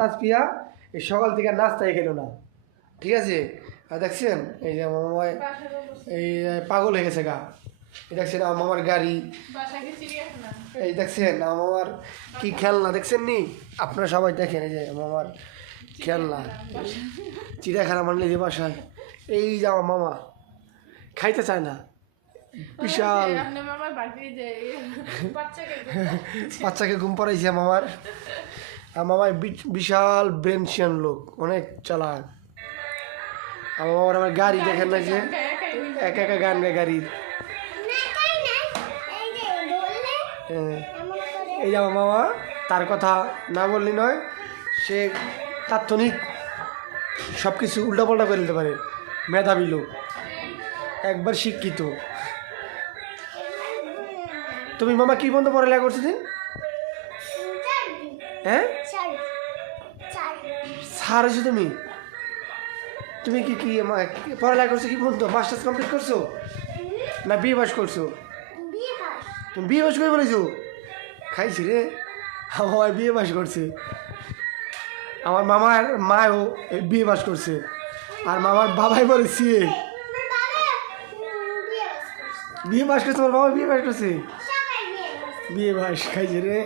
তাজপিয়া এই সকাল থেকে নাস্তাই খেলো না, ঠিক আছে? আর দেখছেন এই যে আমার মামায় এই পাগল হয়ে গেছে গা। এই দেখছেন আমার মামার গাড়ি, এই দেখছেন আমার মামার কি খেলনা দেখছেন নি? আপনারা সবাই দেখেন এই যে মামার খেলনা, চিড়িয়াখানা মানলে যে বাসায়। এই যে আমার মামা খাইতে চায় না, বিশাল বাচ্চাকে ঘুম পাড়াইছে মামার। আর মামার বিশাল ব্রেনশিয়ান লোক, অনেক চালাক। আমার মামার আমার গাড়ি দেখেন না যে একা একা গান গায় গাড়ির। এই যে আমার মামা, তার কথা না বললি নয়, সে তাৎক্ষণিক সব কিছু উল্টাপাল্টা করে দিতে পারে, মেধাবী লোক, একবার শিক্ষিত। তুমি মামা কি বন্ধু পড়ালেখা করছো দিন? হ্যাঁ স্যার হয়েছো তুমি? তুমি কি কি পড়ালেখা করছো কি বন্ধু? মাস্টার্স কমপ্লিট করছো না বিয়ে পাস করছো? তুমি বিয়ে পাস করে বলেছো? খাইছি রে, আমার বিয়ে পাস করছে। আমার মামার মাও বিয়ে পাস করছে, আর মামার বাবাই বলেছি বিয়ে পাস করছে। আমার বাবা বিয়ে পাস করছে, বিয়ে পাস খাইছে রে।